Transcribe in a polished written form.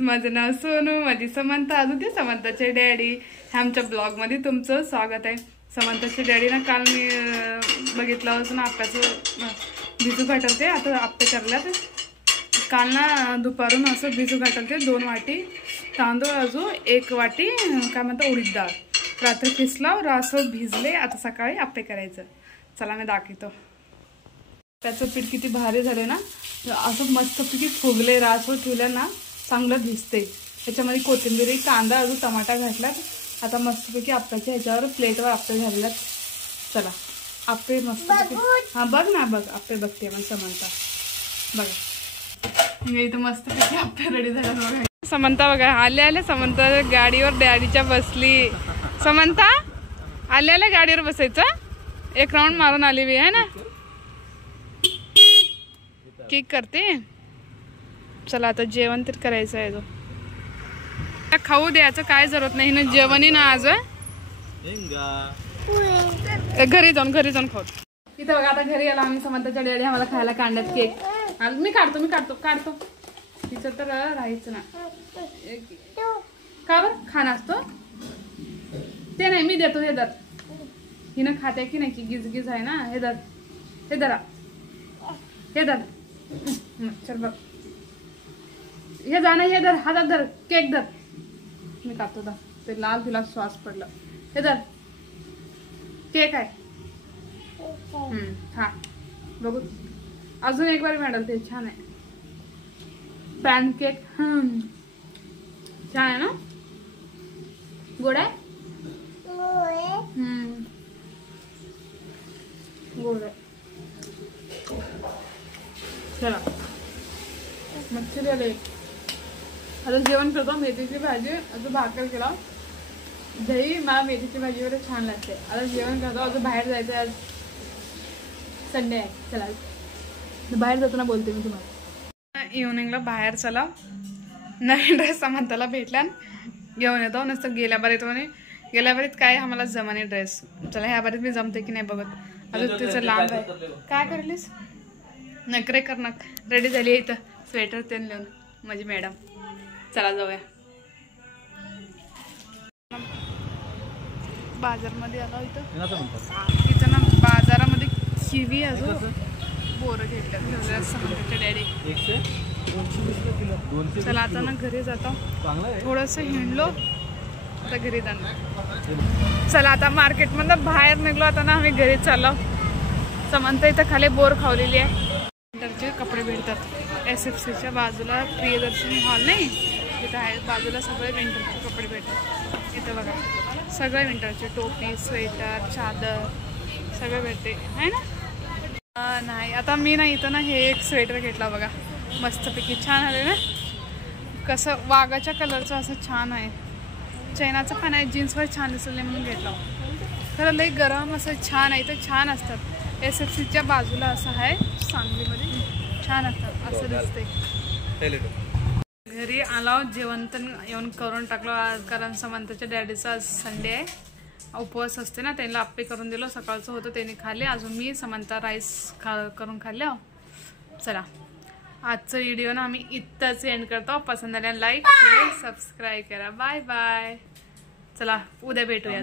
माझं नाव सोनू, माझी समंता, अजून ते समंताचे डॅडी. आमच्या ब्लॉग मध्ये तुमचं स्वागत आहे. समंताचे डॅडी ना काल मी बघितलं असं आप्याचं भिजू घाटलते. आता आप्पे करल्यात. काल ना दुपारून असं भिजू घाटलते 2 वाटी तांदूळ, अजून 1 वाटी काय म्हणतात उडीद डाळ. रात्री पिसला रासो भिजले. आता सकाळी आप्पे करायचं. चला मी दाखवतो. त्याचं पीठ किती भारी झाले ना, असं मस्तपैकी फुगले. रासो ठेवल्या ना चांगलं दिसते. त्याच्यामध्ये कोथिंबीर, कांदा, अजून टमाटा घातला. आता मस्तपैकी आप्प्याच्या ह्याच्यावर प्लेटवर आप्पे झालेल्यात. चला आप्पे मस्तपैकी. हा बघ ना, बघ आप्पे बघते मग समंता. बघा इथं मस्तपैकी आप्पे रेडी झाले. बघा समंता, बघा आल्या आल्या समंता गाडीवर डॅडीच्या बसली. समंता आल्या आल्या गाडीवर बसायचं. 1 राऊंड मारून आली बी आहे ना. केक करते. चला आता जेवण तर करायचं आहे. तो खाऊ द्यायचं काय जरूरत नाही ना, जेवणी ना आज घरी जाऊन खाऊ. इथं बघा आता घरी आला आम्ही. समंताच्या डॅडी आम्हाला खायला कांड्यात केक. मी काढतो तिचं तर राहायचं ना. का बरं खाना असतो ते नाही, मी देतो. हे दर हिनं खाते की नाही की गिजगिज आहे ना. हे दर चल बघ. हे जाणं. हे दर हातात धर. केक धर. मी कापतो दा. ते लाल तिला श्वास पडला. हे धर. केक आहे. हा बघू अजून एक बार मॅडम. ते छान आहे. पॅन केक छान आहे ना. गोड आहे. गोड आहे. चला मच्छी आले. आता जेवण करतो. मेथीची भाजी, अजून भाकर केला. दही मला मेथीची भाजी वगैरे छान लागते. आता जेवण करतो. अजून बाहेर जायचं. आज संडे आहे. चला बाहेर जातो ना, बोलते मी तुम्हाला. इव्हनिंगला बाहेर चला. नवीन ड्रेस समंताला भेटला, घेऊन येतो. नसतं गेल्या बारीत काय आम्हाला जमाने ड्रेस. चला ह्या बारीत मी जमते की नाही बघत. अजून तिचं लांब आहे. काय करलीस नखरे करणं. रेडी झाली इथं स्वेटर तेन लिहून माझी मॅडम. चला जाऊया. बाजारमध्ये आलो. इथं ना बाजारामध्ये किवी, अजून बोरं घेतल्या समंताच्या डॅडी. चला आता ना घरी जातो. थोडंसं हिंडलो. आता घरी जाणार. चला आता मार्केटमधनं बाहेर निघलो. आता ना आम्ही घरी चाललो. समंता इथं खाली बोर खावलेली आहे. विंटरचे कपडे भेटतात. SFCच्या बाजूला प्रियदर्शनी हॉल नाही तिथं आहे. बाजूला सगळे विंटरचे कपडे भेटतात. इथं बघा सगळे विंटरचे टोपी, स्वेटर, चादर सगळं भेटते आहे ना. नाही आता मी ना इथं ना हे एक स्वेटर घेतला बघा. मस्तपैकी छान आले ना. कसं वाघाच्या कलरचं असं छान आहे. चैनाचं पण आहे. जीन्सवर छान दिसले म्हणून घेतला. खरं लई गरम असं छान आहे. तर छान असतात. SFCच्या बाजूला असं आहे. सांगलीमध्ये छान असतात असं दिसते. घरी आलो. जेवण तर येऊन करून टाकलो. कारण समंताच्या डॅडीचा आज संडे आहे. उपवास असते ना. त्यांना आप्पे करून दिलो. सकाळचं होतं त्यांनी खाल्ले. अजून मी समंता राईस करून खाल्ल्या. चला आजचं व्हिडिओ ना आम्ही इथंच एंड करतो. पसंत आल्याने लाईक, शेअर, सबस्क्राईब करा. Bye bye. चला उद्या भेटूया.